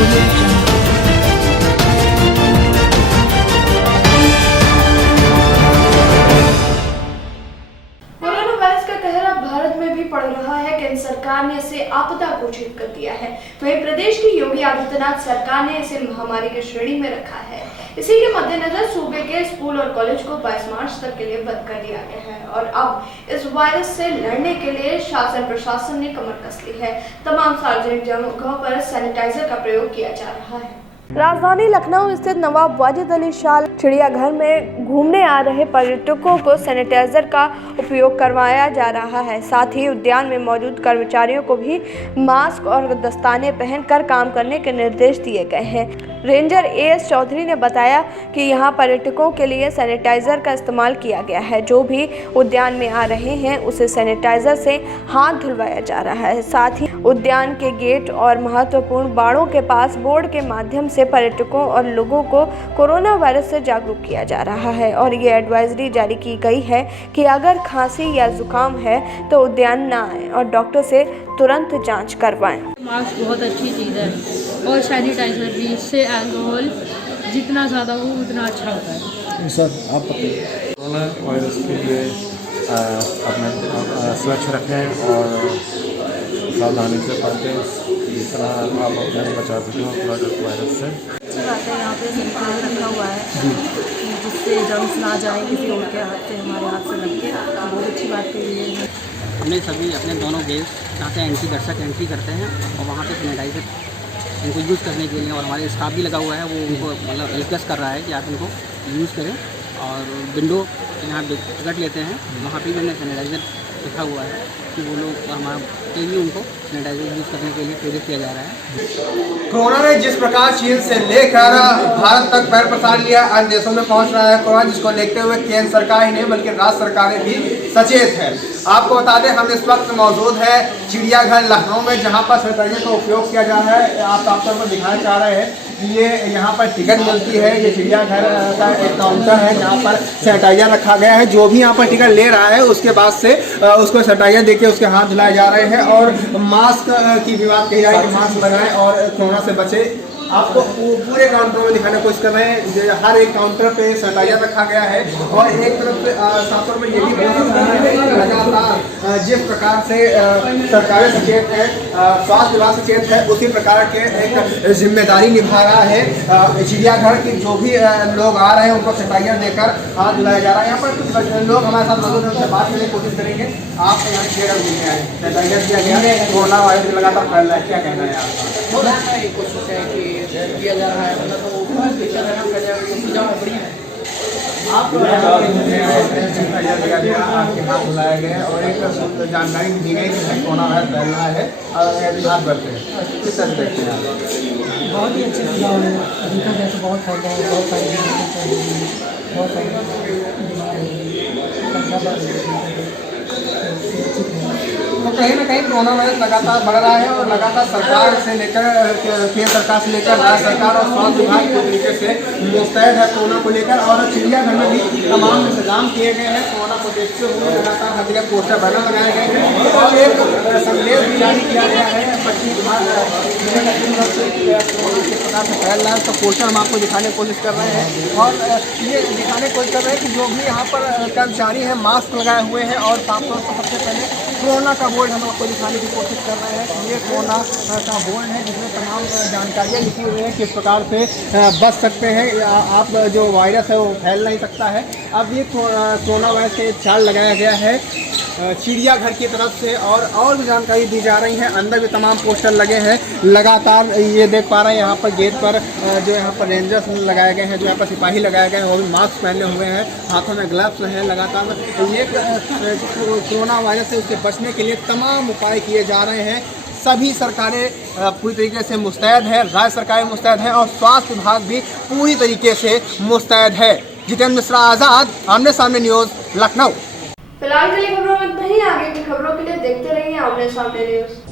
Corona virus का कहर अब भारत में भी पड़ रहा है। केंद्र सरकार ने इसे आपदा घोषित कर दिया है। वहीं प्रदेश की योगी आदित्यनाथ सरकार ने इसे महामारी की श्रेणी में रखा है। इसी के मद्देनजर सूबे के स्कूल और कॉलेज को 22 मार्च तक के लिए बंद कर दिया गया है और अब इस वायरस से लड़ने के लिए शासन प्रशासन ने कमर कस ली है। तमाम सार्वजनिक जगहों पर सैनिटाइजर का प्रयोग किया जा रहा है। राजधानी लखनऊ स्थित नवाब वाजिद अली शाह चिड़ियाघर में घूमने आ रहे पर्यटकों को सैनिटाइजर का उपयोग करवाया जा रहा है। साथ ही उद्यान में मौजूद कर्मचारियों को भी मास्क और दस्ताने पहनकर काम करने के निर्देश दिए गए हैं। रेंजर एएस चौधरी ने बताया कि यहां पर्यटकों के लिए सैनिटाइजर का इस्तेमाल किया गया है। जो भी उद्यान में आ रहे हैं उसे सैनिटाइजर से हाथ धुलवाया जा रहा है। साथ ही उद्यान के गेट और महत्वपूर्ण बाड़ों के पास बोर्ड के माध्यम से पर्यटकों और लोगों को कोरोना वायरस से जागरूक किया जा रहा है और ये एडवाइजरी जारी की गई है कि अगर खांसी या जुकाम है तो उद्यान न आए और डॉक्टर से तुरंत जांच करवाएं। मास्क बहुत अच्छी चीज़ है और सैनिटाइजर भी, इससे अल्कोहल जितना ज़्यादा हो उतना अच्छा होता है। सर आप बताइए। कोरोना वायरस के लिए अपना स्वच्छ रखें और सावधानी से पढ़ें, जिस तरह आप अपने को बचा सकें कोरोना वायरस से। अच्छी बात है, यहाँ पे सैनिटाइजर रखा हुआ है जिससे जर्म्स ना जाए किसी और के हाथ से, हमारे हाथ से लग के। बहुत अच्छी बात है ये। हमने सभी अपने दोनों गेस्ट जहाँ से दर्शक एंट्री करते हैं और वहाँ पे सैनिटाइजर इनको यूज़ करने के लिए, और हमारे स्टाफ भी लगा हुआ है, वो उनको मतलब रिक्वेस्ट कर रहा है कि आप इनको यूज़ करें। और विंडो यहाँ टिकट लेते हैं वहाँ पे भी हमने सैनिटाइजर लिखा हुआ है कि वो लोग हमारा के लिए उनको सैनिटाइजर यूज़ करने के लिए प्रेरित किया जा रहा है। कोरोना ने जिस प्रकार चीन से लेकर भारत तक पैर पसार लिया, अन्य देशों में पहुंच रहा है कोरोना, जिसको देखते हुए केंद्र सरकार ही नहीं बल्कि राज्य सरकारें भी सचेत है। आपको बता दें हम इस वक्त मौजूद है चिड़ियाघर लखनऊ में, जहां पर सैनिटाइजर का उपयोग किया जा रहा है। आप साफ तौर पर दिखाना चाह रहे हैं कि ये यहाँ पर टिकट मिलती है। ये चिड़ियाघर का एक काउंटर है जहाँ पर सैनिटाइजर रखा गया है। जो भी यहाँ पर टिकट ले रहा है उसके बाद से उसको सैनिटाइजर देके उसके हाथ धुलाए जा रहे हैं और मास्क की भी बात कही जाए कि मास्क लगाएं और कोरोना से बचे। आपको पूरे काउंटर में दिखाने की कोशिश कर रहे हैं। हर एक काउंटर पे सैनिटाइजर रखा गया है और एक तरफ पे साफ तौर पर ये भी लगातार जिस प्रकार से सरकारें सचेत है, स्वास्थ्य विभाग सचेत है, उसी प्रकार के एक जिम्मेदारी निभा रहा है। चिड़ियाघर के जो भी लोग आ रहे हैं उनको सैनिटाइजर देकर हाथ धुलाया जा रहा है। यहाँ पर कुछ लोग हमारे साथ मौजूद हैं, उनसे बात करने की कोशिश करेंगे। आप यहाँ चिड़ियाघर घूमने आए, सैनिटाइजर दिया गया है, कोरोना वायरस लगातार फैल रहा है, क्या कहना है आपका? कोशिश है कि किया जा रहा है, मतलब तो आपके हाथ धुलाए गए और एक जानकारी दी गई कि कोरोना वायरस फैल रहा है और हाथ बढ़ते हैं। किस तरह देखते हैं आप? बहुत ही अच्छे सुझाव है। देखा जाए तो बहुत फायदा है, बहुत तो कहीं ना कहीं कोरोना वायरस लगातार बढ़ रहा है और लगातार सरकार से लेकर केंद्र सरकार से लेकर राज्य सरकार और स्वास्थ्य विभाग के तरीके से मुस्तैद है कोरोना को लेकर। और चिड़ियाघर में भी तमाम इंतजाम किए गए हैं। कोरोना को देखते हुए लगातार हर जगह पोस्टर बैनर लगाए गए हैं और एक संदेश भी जारी किया गया है। 25 मार्च कोरोना किस प्रकार से फैल रहा है उसका पोस्टर हम आपको दिखाने की कोशिश कर रहे हैं और ये दिखाने की कोशिश कर रहे हैं कि जो भी यहाँ पर कर्मचारी हैं मास्क लगाए हुए हैं और साफ तौर पर सबसे पहले कोरोना का बोर्ड हम आपको दिखाने की कोशिश कर रहे हैं। ये कोरोना का बोर्ड है जिसमें तमाम जानकारियाँ लिखी हुई हैं किस प्रकार से बच सकते हैं आप, जो वायरस है वो फैल नहीं सकता है। अब ये कोरोना वायरस से चार्ट लगाया गया है चिड़ियाघर की तरफ से और भी जानकारी दी जा रही है। अंदर भी तमाम पोस्टर लगे हैं लगातार। ये देख पा रहे हैं यहाँ पर गेट पर जो यहाँ पर रेंजर्स लगाए गए हैं, जो यहाँ पर सिपाही लगाए गए हैं, वो भी मास्क पहने हुए हैं, हाथों में ग्लव्स हैं लगातार। ये कोरोना वायरस से उसके बचने के लिए तमाम उपाय किए जा रहे हैं। सभी सरकारें पूरी तरीके से मुस्तैद है, राज्य सरकारें मुस्तैद हैं और स्वास्थ्य विभाग भी पूरी तरीके से मुस्तैद है। जितेंद्र मिश्रा, आज़ाद, आमने सामने न्यूज़, लखनऊ। फिलहाल के लिए खबरों में इतना ही। आगे की खबरों के लिए देखते रहिए आमने सामने न्यूज़।